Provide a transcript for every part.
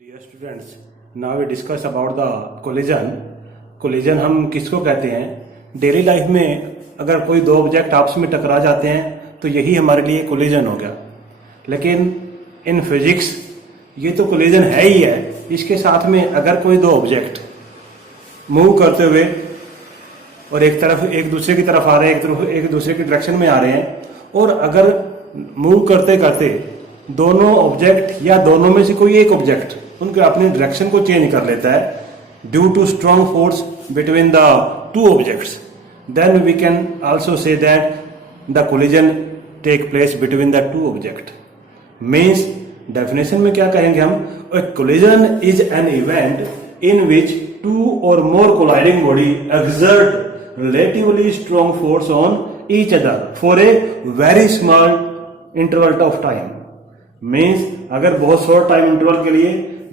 Dear students, now we discuss about the collision. Collision हम किसको कहते हैं? डेली लाइफ में अगर कोई दो ऑब्जेक्ट आपस में टकरा जाते हैं तो यही हमारे लिए कोलिजन हो गया। लेकिन इन फिजिक्स ये तो कोलिजन है ही है, इसके साथ में अगर कोई दो ऑब्जेक्ट मूव करते हुए और एक दूसरे की तरफ आ रहे हैं, एक दूसरे की डायरेक्शन में आ रहे हैं, और अगर मूव करते करते दोनों ऑब्जेक्ट या दोनों में से कोई एक ऑब्जेक्ट उनके अपनी डायरेक्शन को चेंज कर लेता है due to strong force between the two objects, then we can also say that the collision take place between the two object. Means definition में क्या कहेंगे हम? Collision is an event in which two or more colliding body exert relatively strong force on each other for a very small interval of time। Means अगर बहुत short time interval के लिए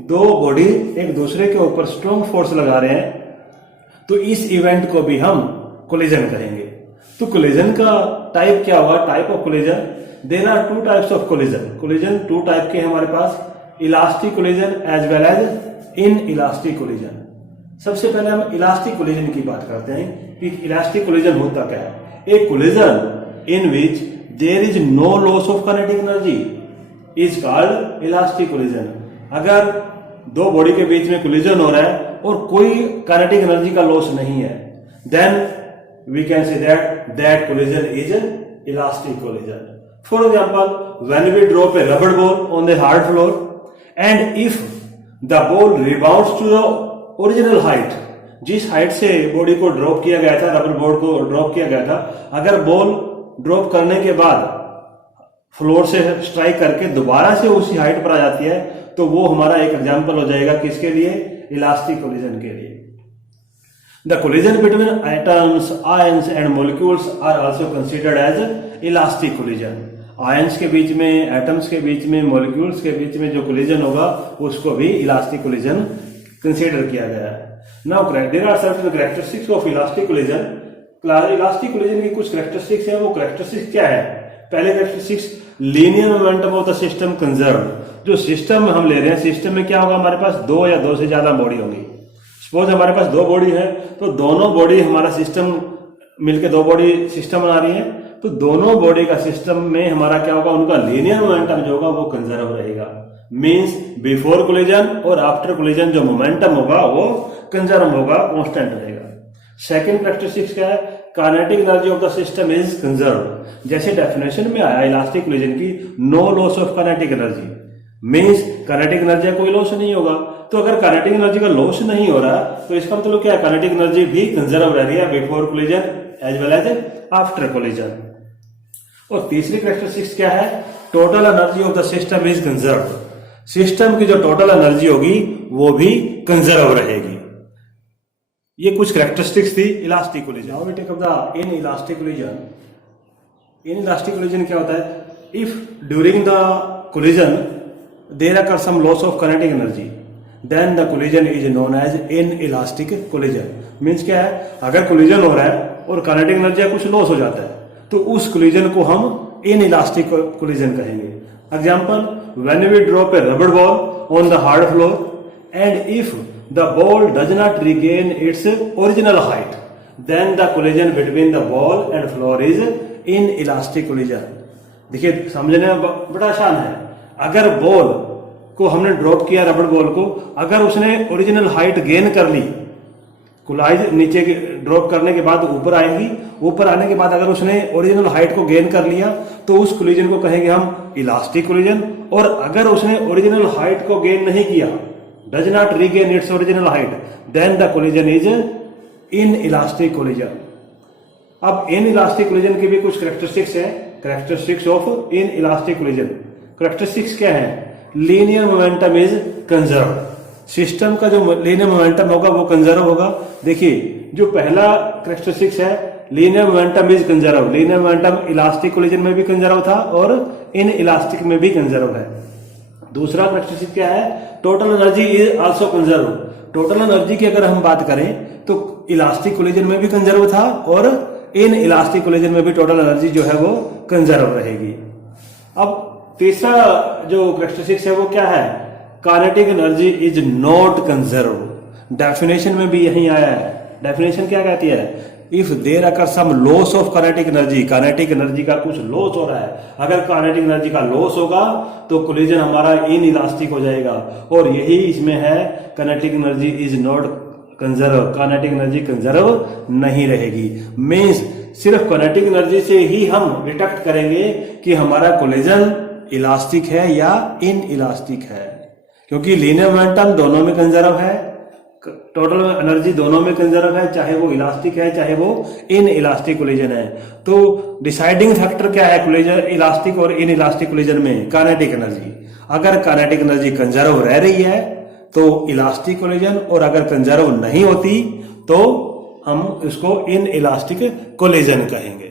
दो body एक दूसरे के ऊपर स्ट्रॉन्ग फोर्स लगा रहे हैं तो इस इवेंट को भी हम कोलिजन कहेंगे। तो कोलिजन का टाइप क्या हुआ? Type of collision, there are two types of collision. Collision two type के हमारे पास, elastic collision as well as inelastic collision. सबसे पहले हम इलास्टिक कोलिजन की बात करते हैं कि इलास्टिक कोलिजन होता क्या है। एक collision in which there is no loss of kinetic energy is called elastic collision. अगर दो बॉडी के बीच में कोलिजन हो रहा है और कोई काइनेटिक एनर्जी का लॉस नहीं है, then we can say that collision is elastic collision. For example, when we drop a rubber ball on the hard floor and if the ball rebounds to the original height, जिस height से body को drop किया गया था, rubber ball को drop किया गया था, अगर बॉल ड्रॉप करने के बाद फ्लोर से स्ट्राइक करके दोबारा से उसी हाइट पर आ जाती है तो वो हमारा एक एग्जांपल हो जाएगा किसके लिए? इलास्टिक कोलिजन के लिए। The collision between atoms, ions and molecules are also considered as elastic collision. Ions के बीच में, एटम्स के बीच में, मॉलिक्यूल्स के बीच में जो कोलिजन होगा उसको भी इलास्टिक कोलिजन कंसीडर किया गया है। Now there are certain characteristics of elastic collision. Elastic collision की कुछ कैरेक्टरिस्टिक्स है। वो कैरेक्टरिस्टिक्स क्या है? पहले characteristics, linear momentum of the system conserve. जो सिस्टम हम ले रहे हैं, सिस्टम में क्या होगा? हमारे पास दो या दो से ज्यादा बॉडी होंगी। सपोज हमारे पास दो बॉडी है तो दोनों बॉडी हमारा सिस्टम मिलकर दो बॉडी सिस्टम बना रही है, तो दोनों बॉडी का सिस्टम में हमारा क्या होगा? उनका लीनियर मोमेंटम जो होगा वो कंजर्व रहेगा। मीन्स बिफोर कोलिजन और आफ्टर कोलिजन जो मोमेंटम होगा वो कंजर्व होगा, कांस्टेंट रहेगा। सेकंड कैरेक्टरिस्टिक्स क्या है? Kinetic energy of the system is conserve. जैसे डेफिनेशन में आया इलास्टिक कोलिजन की, no loss of kinetic energy. Means kinetic energy का कोई लॉस नहीं होगा। तो अगर काइनेटिक एनर्जी का लॉस नहीं हो रहा तो इसका मतलब क्या है? काइनेटिक एनर्जी भी कंजर्व रह रही है before collision as well as after collision. और तीसरी कैरेक्टरिस्टिक्स क्या है? Total energy of the system is conserve. System की जो टोटल एनर्जी होगी वो भी कंजर्व रहेगी। ये कुछ कैरेक्टरिस्टिक्स थी elastic collision. Now we take up the inelastic collision. Inelastic collision क्या होता है? If during the collision there are some loss of kinetic energy, then the collision is known as inelastic collision. Means क्या है? अगर collision हो रहा है और काइनेटिक एनर्जी का कुछ लॉस हो जाता है तो उस कोलिजन को हम इन इलास्टिक कोलिजन कहेंगे। Example, when we drop a rubber ball on the hard floor and if the ball does not regain its original height, then the collision between the ball and floor is inelastic collision। देखिए, समझने में बड़ा आसान है। अगर ball को हमने drop किया, रबर बॉल को, अगर उसने ओरिजिनल हाइट गेन कर ली, कोलाइज नीचे ड्रॉप करने के बाद ऊपर आएगी, ऊपर आने के बाद अगर उसने ओरिजिनल हाइट को गेन कर लिया तो उस कोलिजन को कहेंगे हम इलास्टिक कोलिजन। और अगर उसने ओरिजिनल हाइट को गेन नहीं किया, does not regain its original height, then the collision is inelastic collision. अब इन इलास्टिक कोलिजन की भी कुछ कैरेक्टरिस्टिक्स हैं। Characteristics of inelastic collision. Characteristics क्या है? Linear momentum is conserve. System का जो लीनियर मोमेंटम होगा वो कंजर्व होगा। देखिए, जो पहला कैरेक्टरिस्टिक्स है linear momentum is conserve. Linear momentum elastic collision में भी कंजर्व था और इन इलास्टिक में भी कंजर्व है। दूसरा कैरेक्टरिस्टिक क्या है? Total energy is also conserve. Total energy की अगर हम बात करें तो इलास्टिक कोलिजन में भी कंजर्व था और इन इलास्टिक कोलिजन में भी टोटल एनर्जी जो है वो कंजर्व रहेगी। अब तीसरा जो कैरेक्टरिस्टिक्स है वो क्या है? Kinetic energy is not conserve. Definition में भी यही आया है। डेफिनेशन क्या कहती है? If there occur some loss of kinetic energy, kinetic energy का कुछ लॉस हो रहा है, अगर काइनेटिक एनर्जी का लॉस होगा तो कोलिजन हमारा इन इलास्टिक हो जाएगा। और यही इसमें है, kinetic energy is not conserve, kinetic energy conserve नहीं रहेगी। मीन्स सिर्फ काइनेटिक एनर्जी से ही हम डिटेक्ट करेंगे कि हमारा कोलिजन इलास्टिक है या इन इलास्टिक है, क्योंकि लीनियर मोमेंटम दोनों में कंजर्व है, टोटल एनर्जी दोनों में कंजर्व है, चाहे वो इलास्टिक है चाहे वो इन इलास्टिक कोलिजन है। तो डिसाइडिंग फैक्टर क्या है कोलिजन इलास्टिक और इन इलास्टिक कोलिजन में? Kinetic energy. अगर काइनेटिक एनर्जी कंजर्व रह रही है तो इलास्टिक कोलिजन, और अगर कंजर्व नहीं होती तो हम इसको इन इलास्टिक कोलिजन कहेंगे।